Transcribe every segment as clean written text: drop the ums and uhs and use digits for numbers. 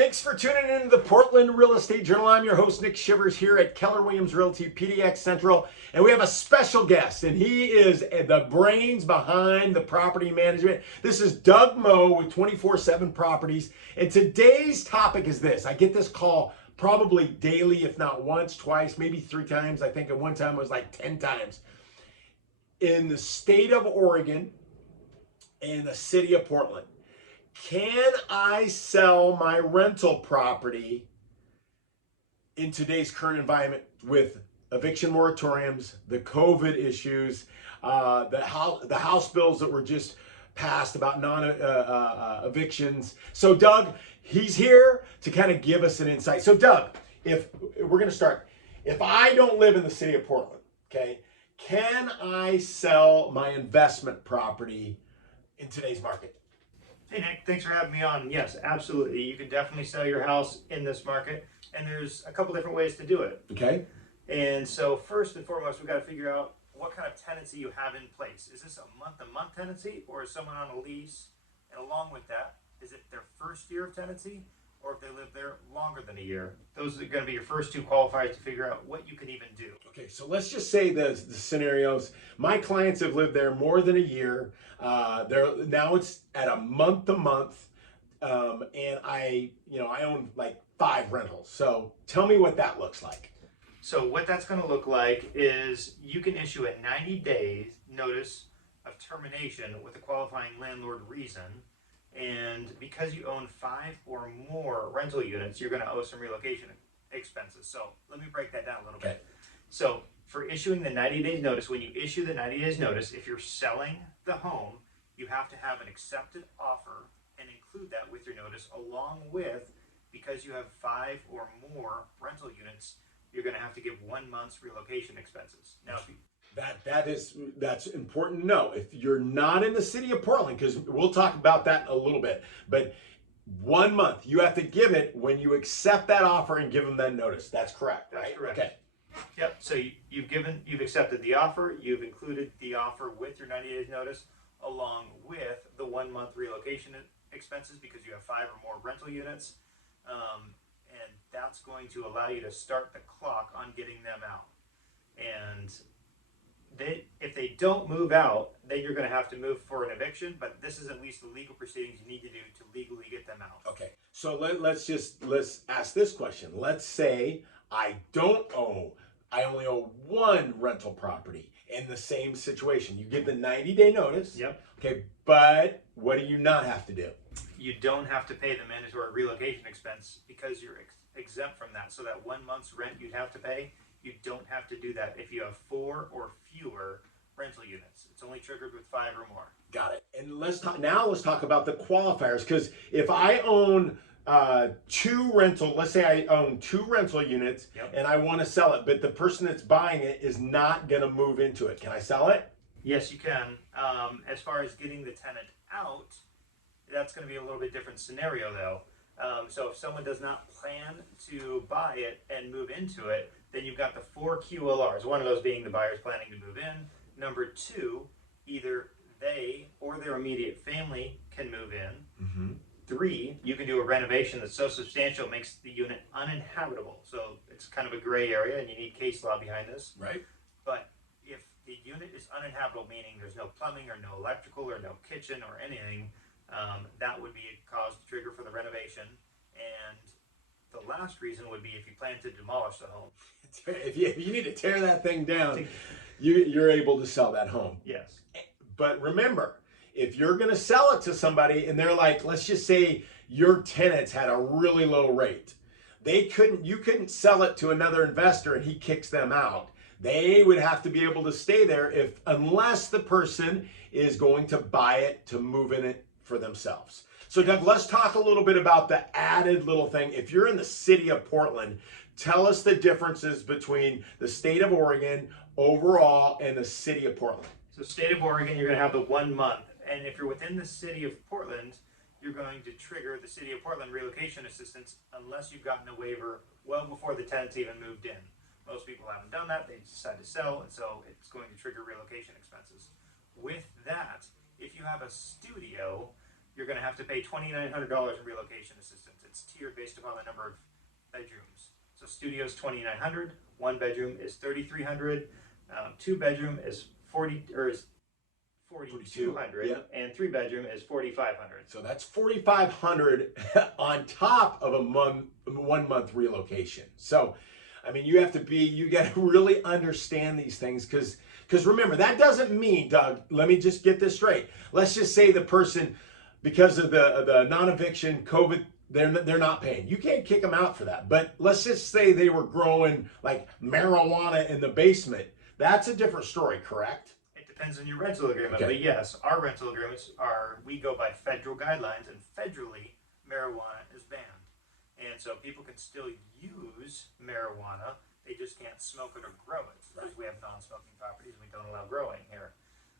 Thanks for tuning in to the Portland Real Estate Journal. I'm your host, Nick Shivers, here at Keller Williams Realty, PDX Central. And we have a special guest, and he is the brains behind the property management. This is Doug Moe with 24/7 Properties. And today's topic is this. I get this call probably daily, if not once, twice, maybe 3 times. I think at one time it was like 10 times. In the state of Oregon and the city of Portland, can I sell my rental property in today's current environment with eviction moratoriums, the COVID issues, the house bills that were just passed about non-evictions? So Doug, he's here to kind of give us an insight. So Doug, if we're going to start, if I don't live in the city of Portland, okay, can I sell my investment property in today's market? Hey Nick, thanks for having me on. Yes, absolutely. You can definitely sell your house in this market, and there's a couple different ways to do it. Okay. And so first and foremost, we've got to figure out what kind of tenancy you have in place. Is this a month-to-month tenancy, or is someone on a lease? And along with that, is it their first year of tenancy, or if they live there longer than a year? Those are going to be your first two qualifiers to figure out what you can even do. Okay, so let's just say the scenarios. My clients have lived there more than a year. Now it's at a month to month, and I own like 5 rentals. So tell me what that looks like. So what that's going to look like is you can issue a 90-day notice of termination with a qualifying landlord reason. And because you own 5 or more rental units, you're going to owe some relocation expenses. So let me break that down a little bit. So for issuing the 90 days notice, when you issue the 90 days notice, if you're selling the home, you have to have an accepted offer and include that with your notice, along with, because you have 5 or more rental units, you're going to have to give 1 month's relocation expenses. Now, if you That's important to know. If you're not in the city of Portland, because we'll talk about that in a little bit, but 1 month, you have to give it when you accept that offer and give them that notice. That's correct, right? That's correct. Okay. Yep. So you've accepted the offer. You've included the offer with your 90 days notice, along with the 1 month relocation expenses, because you have 5 or more rental units, and that's going to allow you to start the clock on getting them out. And if they don't move out, then you're going to have to move for an eviction, but this is at least the legal proceedings you need to do to legally get them out. Okay. So let's ask this question. Let's say I only owe 1 rental property in the same situation. You give the 90-day notice. Yep. Okay, but what do you not have to do? You don't have to pay the mandatory relocation expense because you're exempt from that. So that 1 month's rent you'd have to pay, you don't have to do that if you have 4 or fewer rental units. It's only triggered with 5 or more. Got it. And let's talk about the qualifiers, because if I own let's say I own 2 rental units, yep, and I want to sell it, but the person that's buying it is not going to move into it. Can I sell it? Yes, you can. As far as getting the tenant out, that's going to be a little bit different scenario though. So if someone does not plan to buy it and move into it, then you've got the 4 QLRs. One of those being the buyer's planning to move in. Number 2, either they or their immediate family can move in. Mm-hmm. 3, you can do a renovation that's so substantial it makes the unit uninhabitable. So it's kind of a gray area, and you need case law behind this. Right. But if the unit is uninhabitable, meaning there's no plumbing or no electrical or no kitchen or anything, that would be a cause to trigger for the renovation. And the last reason would be if you plan to demolish the home. If you need to tear that thing down, you're able to sell that home. Yes. But remember, if you're going to sell it to somebody and they're like, let's just say your tenants had a really low rate, you couldn't sell it to another investor and he kicks them out. They would have to be able to stay there unless the person is going to buy it to move in it for themselves. So Doug, let's talk a little bit about the added little thing. If you're in the city of Portland, tell us the differences between the state of Oregon overall and the city of Portland. So state of Oregon, you're going to have the 1 month. And if you're within the city of Portland, you're going to trigger the city of Portland relocation assistance unless you've gotten a waiver well before the tenants even moved in. Most people haven't done that. They decide to sell, and so it's going to trigger relocation expenses. With that, if you have a studio, you're going to have to pay $2,900 in relocation assistance. It's tiered based upon the number of bedrooms. So studio's $2,900, one bedroom is $3,300, two bedroom is $4,200, Yep. and three bedroom is $4,500. So that's $4,500 on top of a 1 month relocation. So, I mean, you got to really understand these things because remember, that doesn't mean, Doug, let me just get this straight. Let's just say the person, because of the non-eviction, COVID, they're not paying. You can't kick them out for that. But let's just say they were growing like marijuana in the basement. That's a different story, correct? It depends on your rental agreement. Okay. But yes, our rental agreements we go by federal guidelines, and federally, marijuana is banned. And so people can still use marijuana, they just can't smoke it or grow it. Because we have non-smoking properties, we don't allow growing here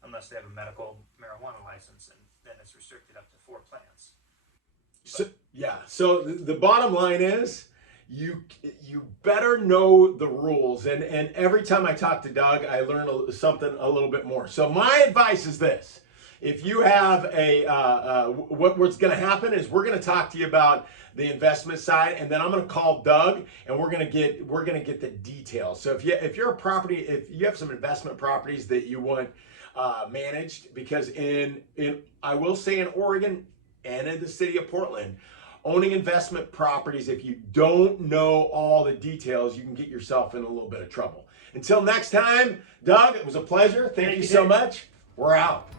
unless they have a medical marijuana license, and then it's restricted up to 4 plants. So the bottom line is you better know the rules, and every time I talk to Doug, I learn something a little bit more. So my advice is this: if you have what's going to happen is we're going to talk to you about the investment side, and then I'm going to call Doug, and we're going to get the details. So if you have some investment properties that you want managed, because I will say in Oregon and in the city of Portland, owning investment properties, if you don't know all the details, you can get yourself in a little bit of trouble. Until next time, Doug, it was a pleasure. Thank you so much. We're out.